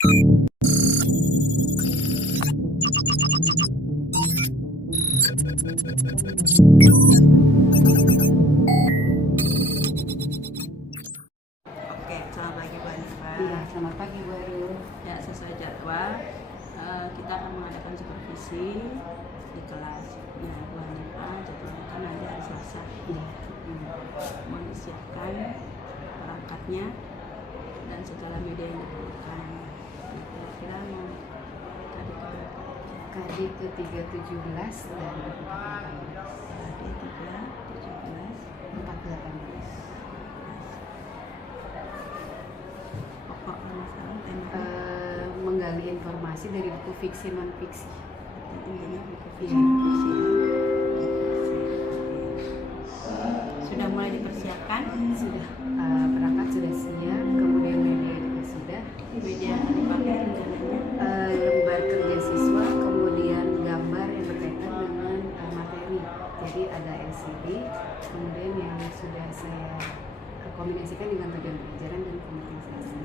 Oke, selamat pagi Bu Hanifa. Iya, selamat pagi Bu Aru. Ya, sesuai jadwal kita akan mengadakan supervisi di kelas. Ya, Bu Hanifa, jadwalnya kan nanti hari Selasa. Iya. Mau disiapkan perangkatnya dan segala media yang diperlukan. Nah, kira-kira mau tadi KD ke 317 dan 418. tadi 3, 17, 418. pokok masalah tema Menggali informasi dari buku fiksi non fiksi. intinya buku Iya. fiksi. Sudah mulai dipersiapkan? Sudah, perangkat sudah siap, kemudian media juga sudah. Media yang dipakai rencananya Lembar kerja siswa, kemudian gambar yang berkaitan dengan materi. Jadi ada LCD, kemudian yang sudah saya kombinasikan dengan tujuan pelajaran dan komunikasi.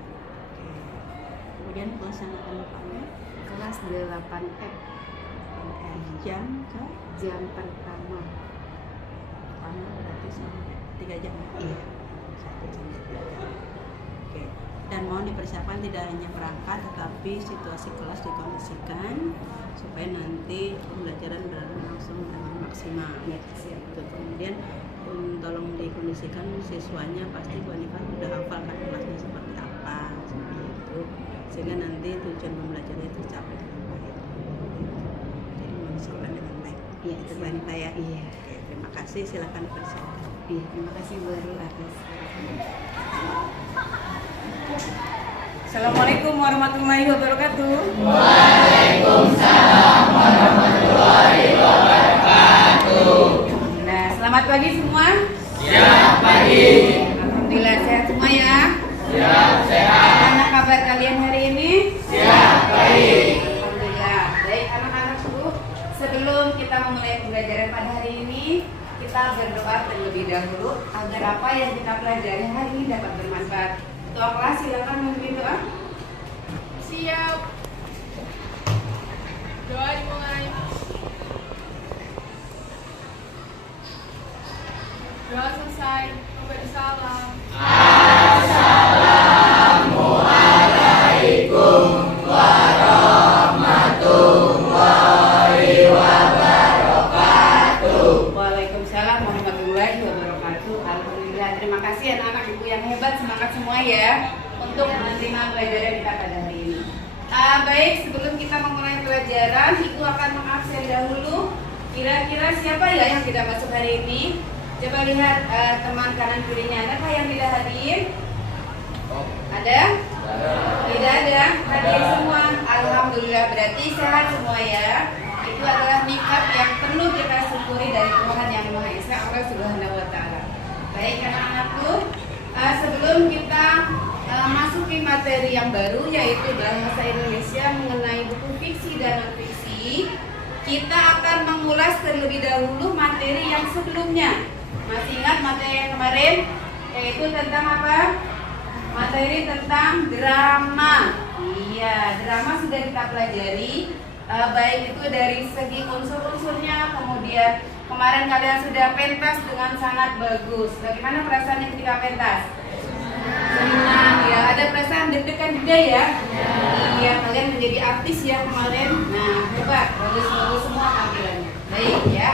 kemudian kelas yang akan dipakai Kelas 8F, jam ke jam pertama. berarti sampai 3 jam. Iya. 1 sampai 3 jam. Oke. Dan mohon dipersiapkan tidak hanya perangkat tetapi situasi kelas dikondisikan supaya nanti pembelajaran berlangsung dengan maksimal. Iya, siap. Kemudian tolong dikondisikan siswanya, pasti Bu Hanifa sudah hafal kan kelasnya seperti apa seperti itu, sehingga nanti tujuan pembelajarannya tercapai dengan baik. Jadi mengusulkan dengan baik. Iya, Itu Bu siap. Hanifa ya. Iya. Oke, terima kasih. Silakan dipersiapkan. Iya, terima kasih Bu Aru atas. Assalamualaikum warahmatullahi wabarakatuh. Nah, selamat pagi semua. Siap pagi. Alhamdulillah sehat semua ya. Siap sehat. Gimana kabar kalian hari ini? Siap baik. Alhamdulillah. Baik anak-anakku, sebelum kita memulai pembelajaran pada hari ini, kita berdoa terlebih dahulu agar apa yang kita pelajari hari ini dapat bermanfaat. Ketua kelas silakan memimpin doa. Siap. Doa dimulai. Doa selesai. Memberi salam. Waalaikumsalam warahmatullahi wabarakatuh. Alhamdulillah. Terima kasih anak-anak ibu yang hebat, semangat semua ya untuk menerima pelajaran kita pada hari ini. Baik, sebelum kita memulai pelajaran, ibu akan mengabsen dahulu. Kira-kira siapa ya yang tidak masuk hari ini? Coba lihat teman kanan kirinya, adakah yang tidak hadir? Ada? Tidak ada. Hadir semua. Alhamdulillah, berarti sehat semua ya. Itu adalah nikmat yang perlu kita syukuri dari Tuhan Yang Maha Esa, Allah Subhanahu wa Ta'ala. Baik anak-anakku, sebelum kita masuki materi yang baru yaitu bahasa Indonesia mengenai buku fiksi dan non fiksi, kita akan mengulas terlebih dahulu materi yang sebelumnya. Masih ingat materi yang kemarin? Yaitu tentang apa? Materi tentang drama. Iya, drama sudah kita pelajari, baik itu dari segi unsur-unsurnya, kemudian kemarin kalian sudah pentas dengan sangat bagus. Bagaimana perasaannya ketika pentas? Senang ya, ada perasaan deg-degan juga ya? Iya, kalian menjadi artis ya kemarin. Nah, hebat, bagus-bagus semua tampilannya. Baik ya.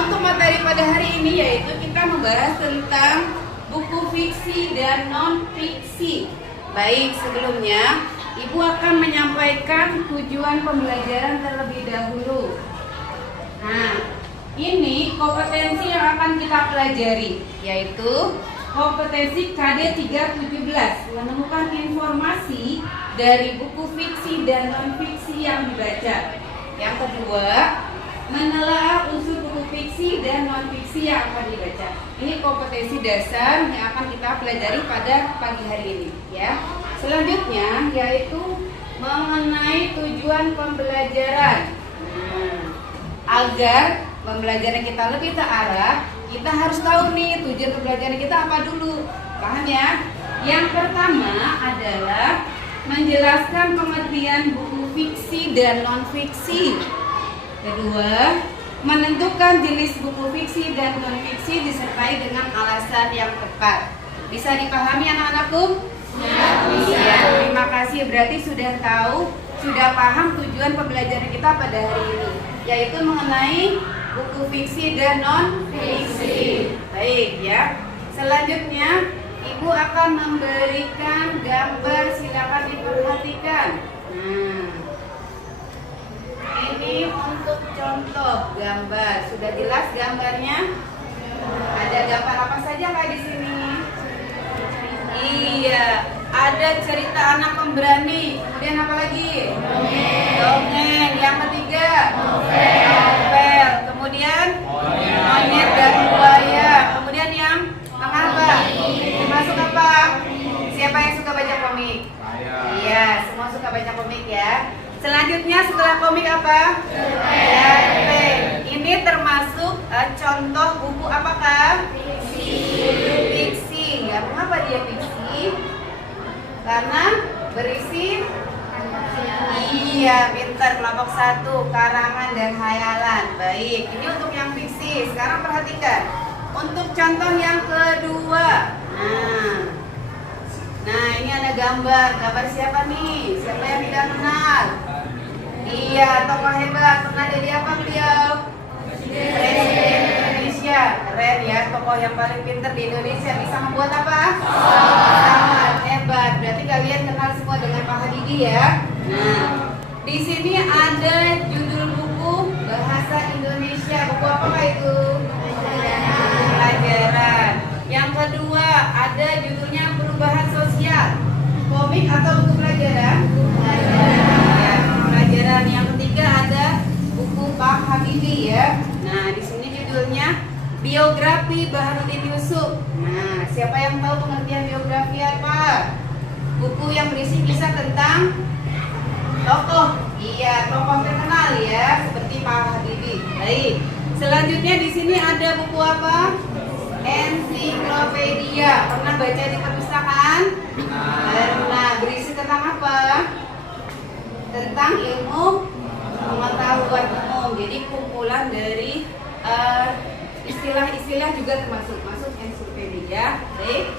Untuk materi pada hari ini yaitu kita membahas tentang buku fiksi dan non fiksi. Baik, sebelumnya Ibu akan menyampaikan tujuan pembelajaran terlebih dahulu. Nah, ini kompetensi yang akan kita pelajari, yaitu kompetensi KD 317, menemukan informasi dari buku fiksi dan non fiksi yang dibaca. Yang kedua, menelaah unsur buku fiksi dan non fiksi yang akan dibaca. Ini kompetensi dasar yang akan kita pelajari pada pagi hari ini, ya. Selanjutnya yaitu mengenai tujuan pembelajaran. Agar pembelajaran kita lebih terarah, kita harus tahu nih tujuan pembelajaran kita apa dulu. Paham ya? Yang pertama adalah menjelaskan pengertian buku fiksi dan non-fiksi. Kedua, menentukan jenis buku fiksi dan non-fiksi disertai dengan alasan yang tepat. Bisa dipahami anak-anakku? Iya. Terima kasih. Berarti sudah tahu, sudah paham tujuan pembelajaran kita pada hari ini, yaitu mengenai buku fiksi dan non-fiksi. Baik ya. Selanjutnya, Ibu akan memberikan gambar, silakan diperhatikan. Nah, ini untuk contoh gambar. Sudah jelas gambarnya? Ada gambar apa saja Kak di sini? Iya, ada cerita anak pemberani. Kemudian apa lagi? Dongeng. Yang ketiga? Novel. Kemudian? Monyet dan buaya. Kemudian yang apa? Termasuk apa? Siapa yang suka baca komik? Iya, semua suka baca komik ya. Selanjutnya setelah komik apa? Cerpen. Ini termasuk contoh buku apakah? Buku fiksi. Ya, mengapa dia fiksi? Karena berisi iya, pintar, kelompok 1, karangan dan hayalan. Baik, ini untuk yang fiksi. Sekarang perhatikan untuk contoh yang kedua. Nah, ini ada gambar. Gambar siapa nih? Siapa yang tidak kenal? Iya, tokoh hebat. Pernah jadi apa beliau? Presiden Indonesia. Keren ya, tokoh yang paling pintar di Indonesia. Bisa membuat apa? Sangat hebat. Berarti kalian kenal semua dengan Pak Habibie ya. Nah, di sini ada judul buku bahasa Indonesia. Buku apa itu? Pelajaran. Yang kedua ada judulnya perubahan sosial. Komik atau buku pelajaran? Ya, pelajaran. Yang ketiga ada buku Pak Habibie ya. Nah, di sini judulnya biografi Baharudin Yusuf. Nah, siapa yang tahu pengertian biografi apa? Buku yang berisi kisah tentang tokoh. Iya, tokoh terkenal ya, seperti Pak Habibie. Baik. Selanjutnya di sini ada buku apa? Ensiklopedia. Pernah baca di perpustakaan? Pernah. Berisi tentang apa? Tentang ilmu pengetahuan umum. Jadi kumpulan dari istilah-istilah juga masuk ensiklopedia. Baik.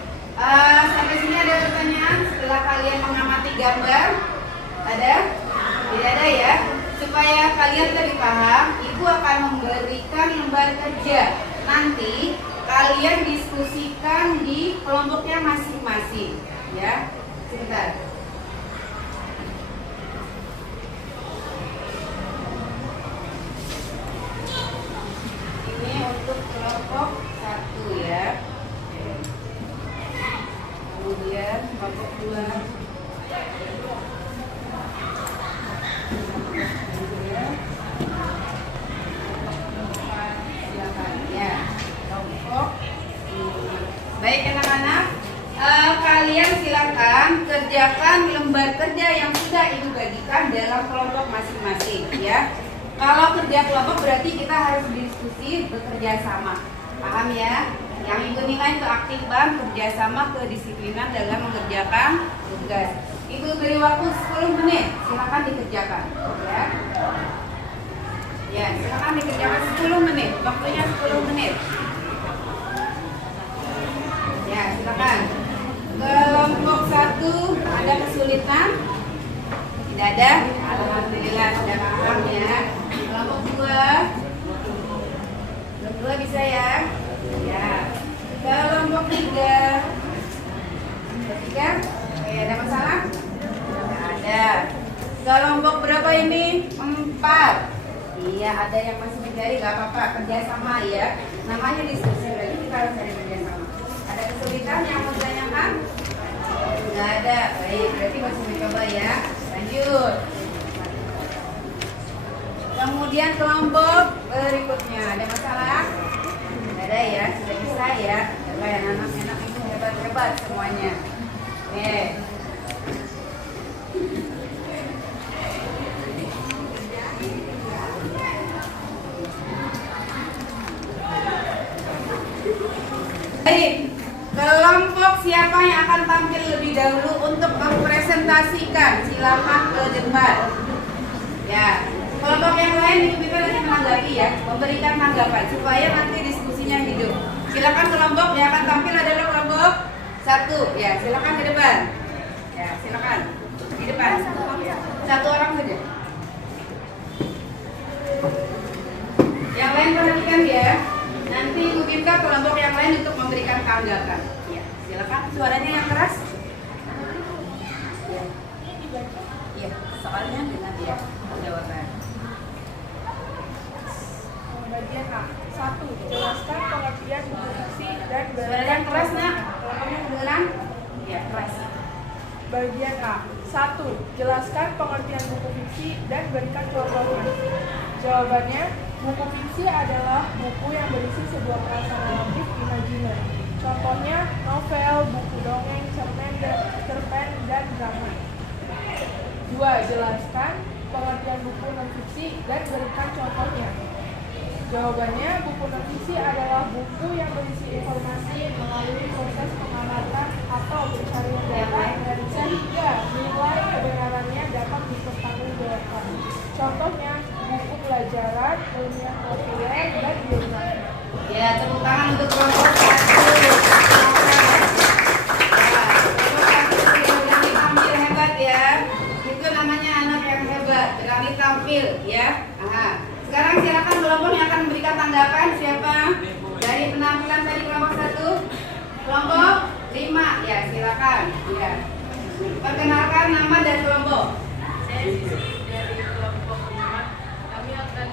Sampai sini ada pertanyaan setelah kalian mengamati gambar? Ada? Tidak ada ya? Supaya kalian lebih paham, Ibu akan memberikan lembar kerja. Nanti kalian diskusikan di kelompoknya masing-masing, ya. Sebentar. Ini untuk kelompok 1 ya. Kemudian kelompok 2. Baik anak-anak, kalian silakan kerjakan lembar kerja yang sudah Ibu bagikan dalam kelompok masing-masing ya. Kalau kerja kelompok berarti kita harus diskusi, bekerja sama. Paham ya? Yang Ibu nilai keaktifan, kerjasama, kedisiplinan dalam mengerjakan tugas. Ibu beri waktu 10 menit, silakan dikerjakan ya. Ya, silakan dikerjakan 10 menit. Waktunya 10 menit. Ya, silakan. Kelompok 1 ada kesulitan? Tidak ada? Alhamdulillah sudah paham ya. Kelompok 2 bisa ya? Ya. Kelompok 3 ada masalah? Tidak ada. Kelompok berapa ini? 4. Iya, ada yang masih mencari, gak apa-apa, kerjasama ya. Namanya diskusi, berarti kita harus cari kerjasama. Ada kesulitan yang mau ditanyakan? Nggak ada. Baik, berarti masih mencoba ya. Lanjut. Kemudian kelompok berikutnya ada masalah? Nggak ada ya, sudah bisa ya. Kalian anak-anak itu hebat-hebat semuanya. Oke. Baik, kelompok siapa yang akan tampil lebih dahulu untuk mempresentasikan. Silakan ke depan. Ya, kelompok yang lain kita nanti menanggapi ya, memberikan tanggapan supaya nanti diskusinya hidup. Silakan kelompok yang akan tampil adalah kelompok 1. Ya, silakan ke depan. Ya, silakan di depan. Ya. 1 orang saja. Yang lain perhatikan ya. Nanti Ibu minta kelompok yang lain untuk memberikan tanggapan. Ya, silakan. Suaranya yang keras. Ya. Ya, soalnya dengan ya jawaban. Bagian A. 1. Jelaskan pengertian buku fiksi dan Suara yang keras nak. Kelompoknya kedengeran? Ya, keras. Bagian A. 1. Jelaskan pengertian buku fiksi dan berikan contohnya. Jawabannya, buku fiksi adalah buku yang berisi sebuah perasaan naratif imajiner. Contohnya novel, buku dongeng, cerpen, dan drama. 2. Jelaskan pengertian buku non-fiksi dan berikan contohnya. Jawabannya, buku non-fiksi adalah buku yang berisi informasi melalui proses pengamatan atau pencarian data sehingga nilai kebenarannya dapat dipertanggungjawabkan. Contohnya, buku pelajaran, ilmiah populer, dan biografi. Ya, tepuk tangan untuk kelompok 1. Berani tampil hebat ya. Itu namanya anak yang hebat, berani tampil ya. Aha. Sekarang silakan kelompok yang akan memberikan tanggapan. Siapa? Dari penampilan tadi kelompok 1. Kelompok 5. Ya, silakan. Ya. Perkenalkan nama dan kelompok. Saya Sisi dari kelompok 5. Kami akan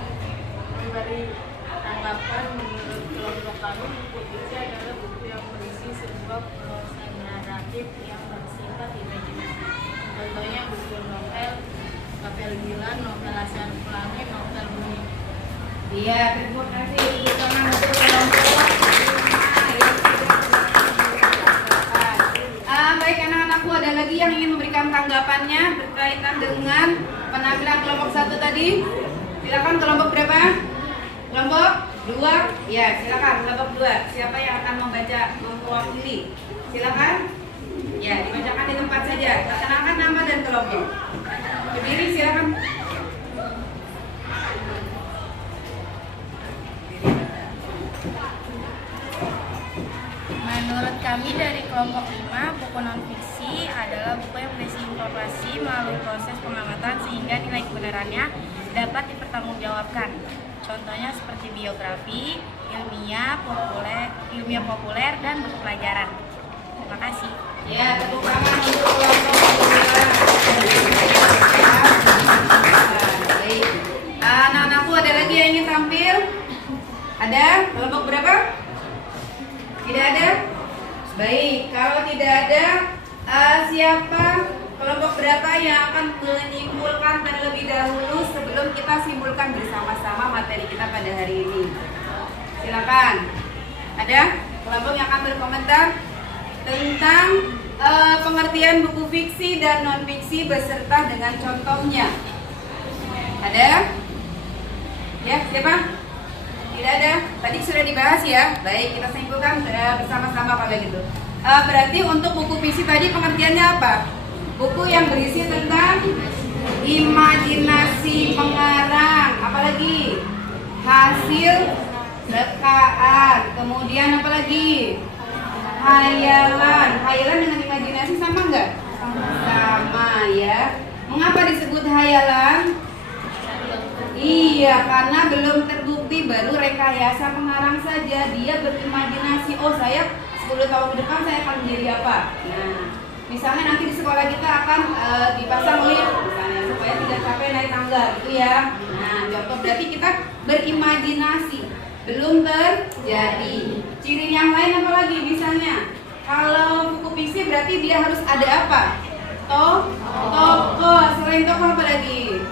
memberi tanggapan. Menurut kelompok kami, buku fiksi adalah buku yang berisi sebuah proses naratif yang bersifat imajinasi. Contohnya buku novel Gila, novel Laskar Pelangi, novel Bumi. Iya, terima kasih. Tepuk tangan untuk kelompok 5. Baik anak-anakku, ada lagi yang ingin memberikan tanggapannya berkaitan dengan penampilan kelompok 1 tadi? Silakan kelompok berapa? Kelompok 2? Ya, silakan kelompok 2. Siapa yang akan membaca mewakili? Silakan. Ya, dibacakan di tempat saja. Perkenalkan nama dan kelompok. Berdiri silakan. Menurut kami dari kelompok 5, buku non-fiksi adalah buku yang berisi informasi melalui proses pengamatan sehingga nilai kebenarannya dapat dipertanggungjawabkan. Contohnya seperti biografi, ilmiah populer, dan buku pelajaran. Terima kasih. Ya, tepuk tangan untuk kelompok 2. Baik. Anak-anakku ada lagi yang ingin tampil? Ada? Kelompok berapa? Tidak ada? Baik, kalau tidak ada, siapa kelompok berapa yang akan menyimpulkan terlebih dahulu sebelum kita simpulkan bersama-sama materi kita pada hari ini? Silakan. Ada kelompok yang akan berkomentar tentang pengertian buku fiksi dan non-fiksi beserta dengan contohnya. Ada? Ya, siapa? Tidak ada. Tadi sudah dibahas ya. Baik, kita simpulkan bersama-sama kalau gitu. Berarti untuk buku fiksi tadi pengertiannya apa? Buku yang berisi tentang imajinasi pengarang, apalagi hasil rekaan, kemudian apalagi hayalan. Hayalan dengan imajinasi sama enggak? Sama ya. Mengapa disebut hayalan? Iya, karena belum terbukti, baru rekayasa pengarang saja. Dia berimajinasi, oh saya 10 tahun ke depan saya akan menjadi apa. Nah, misalnya nanti di sekolah kita akan dipasang lift misalnya supaya tidak capek naik tangga gitu ya. Nah, contoh berarti kita berimajinasi, belum terjadi. Ciri yang lain apa lagi misalnya? Kalau buku fiksi berarti dia harus ada apa? Tokoh. Selain tokoh apa lagi?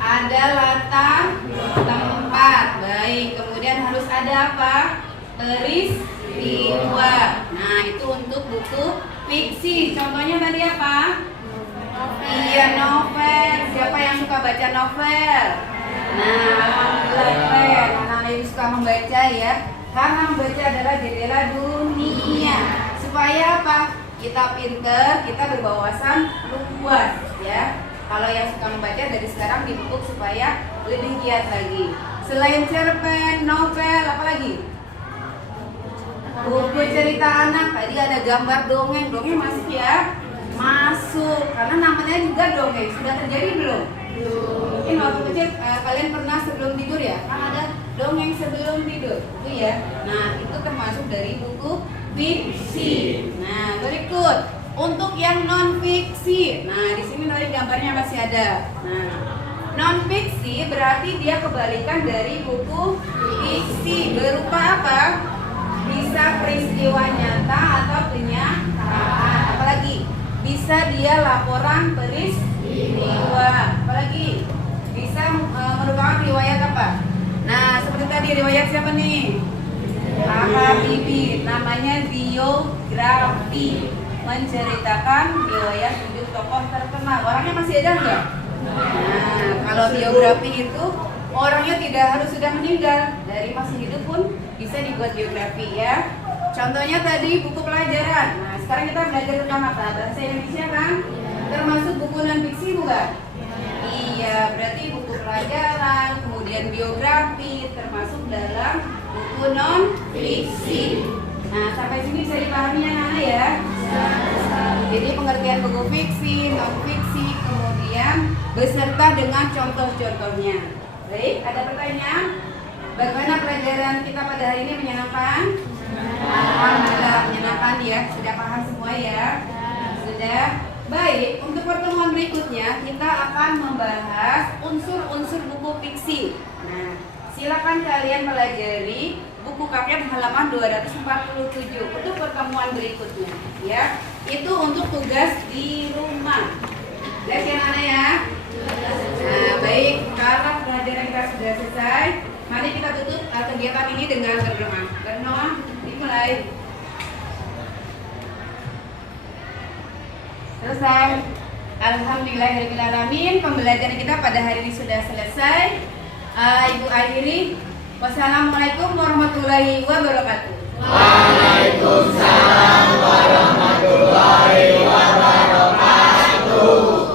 Ada latar tempat. Baik, kemudian harus ada apa? Peristiwa. Nah, itu untuk buku fiksi. Contohnya tadi apa? Iya, novel. Siapa yang suka baca novel? Nah, alhamdulillah anak-anak yang suka membaca ya. Karena membaca adalah jendela dunia. Supaya apa? kita pinter, kita berwawasan luas ya. Kalau yang suka membaca dari sekarang dipupuk supaya lebih giat lagi. Selain cerpen, novel, apa lagi? Buku cerita anak, tadi ada gambar dongeng masuk ya? Masuk, karena namanya juga dongeng. Sudah terjadi belum? Mungkin waktu kecil kalian pernah sebelum tidur ya? Kan ada dongeng sebelum tidur, itu ya. Nah, itu termasuk dari buku fiksi. Nah, berikut untuk yang non fiksi. Nah, di sini nanti gambarnya masih ada. Nah, non fiksi berarti dia kebalikan dari buku fiksi. Berupa apa? Bisa peristiwa nyata atau kenyataan. Apalagi bisa dia laporan peristiwa. Apalagi bisa merupakan riwayat apa? Nah, seperti tadi riwayat siapa nih? Habibie, namanya biografi, menceritakan riwayat hidup tokoh terkenal. Orangnya masih ada nggak? Nah, kalau biografi itu orangnya tidak harus sudah meninggal, dari masih hidup pun bisa dibuat biografi ya. Contohnya tadi buku pelajaran. Nah, sekarang kita belajar tentang apa? Bahasa Indonesia kan? Termasuk buku non fiksi bukan? Iya, berarti buku pelajaran, kemudian biografi termasuk dalam buku non fiksi. Nah, sampai sini bisa dipahami anak-anak ya? Jadi pengertian buku fiksi, non fiksi, kemudian beserta dengan contoh-contohnya. Baik, ada pertanyaan? Bagaimana pelajaran kita pada hari ini, menyenangkan? Alhamdulillah menyenangkan ya. Sudah paham semua ya? Sudah. Baik, untuk pertemuan berikutnya kita akan membahas unsur-unsur buku fiksi. Nah, silakan kalian pelajari buku kaket halaman 247 untuk pertemuan berikutnya ya. Itu untuk tugas di rumah. Jelas ya anak ya? Nah, baik, kalau pelajaran kita sudah selesai, mari kita tutup kegiatan ini dengan berdoa. Berdoa, dimulai. Selesai. Alhamdulillahirrahmanirrahim. Pembelajaran kita pada hari ini sudah selesai. Ibu akhiri. Wassalamualaikum warahmatullahi wabarakatuh. Waalaikumsalam warahmatullahi wabarakatuh.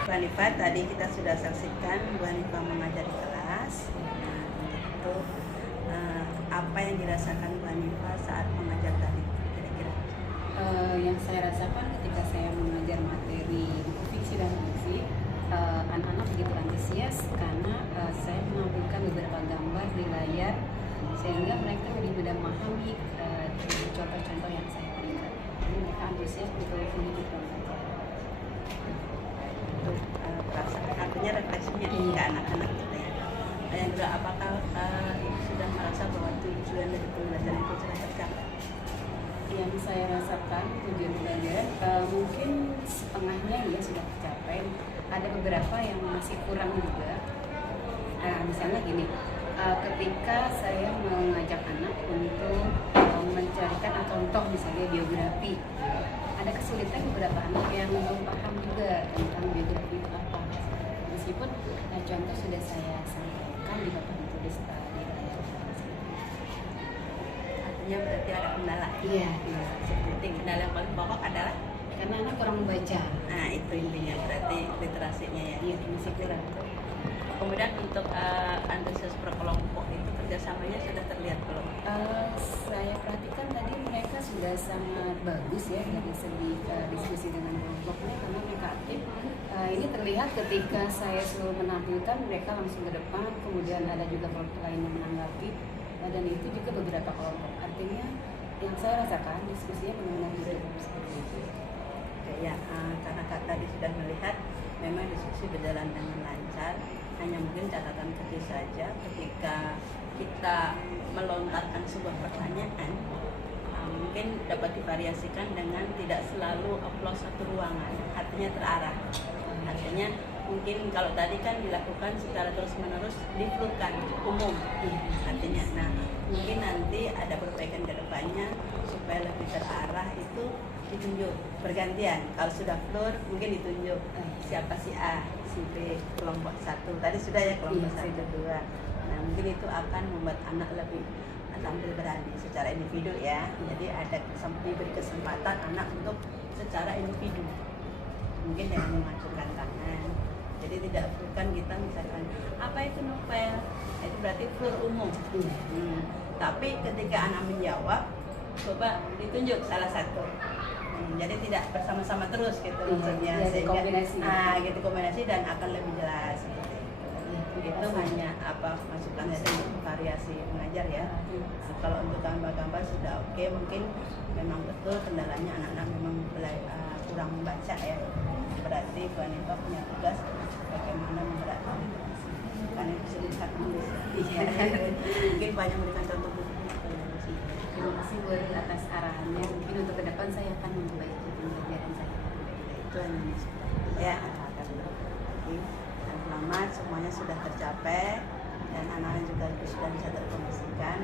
Bu Hanifah, tadi kita sudah saksikan Bu Hanifah mengajar di kelas. Nah, itu apa yang dirasakan Bu Hanifah saat mengajar tadi kira-kira? Yang saya rasakan ketika saya mengajar materi buku fiksi dan fiksi, anak-anak begitu antusias karena saya menampilkan beberapa gambar di layar sehingga mereka lebih mudah memahami contoh-contoh yang saya berikan. Jadi mereka antusias untuk mengikuti pelajaran. Untuk perasaan artinya refleksinya ke anak-anak kita ya. Yang kedua, apakah Ibu sudah merasa bahwa tujuan dari pembelajaran itu sudah tercapai? Yang saya rasakan tujuan belajar mungkin setengahnya ya sudah tercapai. Ada beberapa yang masih kurang juga. Misalnya gini, ketika saya mengajak anak untuk mencarikan contoh misalnya biografi, ada kesulitan beberapa anak yang belum paham juga tentang biografi itu apa. Meskipun contoh sudah saya sampaikan di papan tulis tadi. Artinya berarti ada kendala. Iya. Seperti kendala yang paling pokok adalah Karena anak kurang membaca. nah itu intinya, berarti literasinya ya. Iya, masih kurang. Kemudian untuk antusias per kelompok itu kerjasamanya sudah terlihat belum? Saya perhatikan tadi mereka sudah sangat bagus ya dari segi diskusi dengan kelompoknya karena mereka aktif. Ini terlihat ketika saya suruh menampilkan mereka langsung ke depan, kemudian ada juga kelompok lain yang menanggapi dan itu juga beberapa kelompok. Artinya yang saya rasakan diskusinya benar-benar hidup seperti itu. Oke, ya, karena Kak tadi sudah melihat memang diskusi berjalan dengan lancar. Hanya mungkin catatan kecil saja ketika kita melontarkan sebuah pertanyaan, mungkin dapat divariasikan dengan tidak selalu applause satu ruangan, artinya terarah. Artinya mungkin kalau tadi kan dilakukan secara terus-menerus diflukan umum, artinya. Nah, mungkin nanti ada perbaikan ke depannya supaya lebih terarah itu ditunjuk bergantian. Kalau sudah flur mungkin ditunjuk siapa si A, si B, kelompok 1. Tadi sudah ya kelompok 1, 2. Nah mungkin itu akan membuat anak lebih tampil berani secara individu ya. Jadi diberi kesempatan anak untuk secara individu. Mungkin dengan mengacungkan tangan. Jadi tidak bukan kita misalkan apa itu novel, itu berarti flur umum. Tapi ketika anak menjawab, coba ditunjuk salah satu. Jadi tidak bersama-sama terus gitu maksudnya, sehingga gitu kombinasi dan akan lebih jelas. Itu hanya masukannya dari variasi mengajar ya. Kalau untuk gambar-gambar sudah oke, mungkin memang betul kendalanya anak-anak memang kurang membaca ya. Berarti Bu Hanifah punya tugas bagaimana memberatkan literasi. Karena itu sudah menulis. Mungkin banyak memberikan contoh buku. Terima kasih Bu Eril atas arahannya. Mungkin untuk ke depan saya akan memperbaiki pembelajaran saya. Itu hanya ya. Dan selamat semuanya sudah tercapai dan anak-anak juga sudah bisa terpromosikan.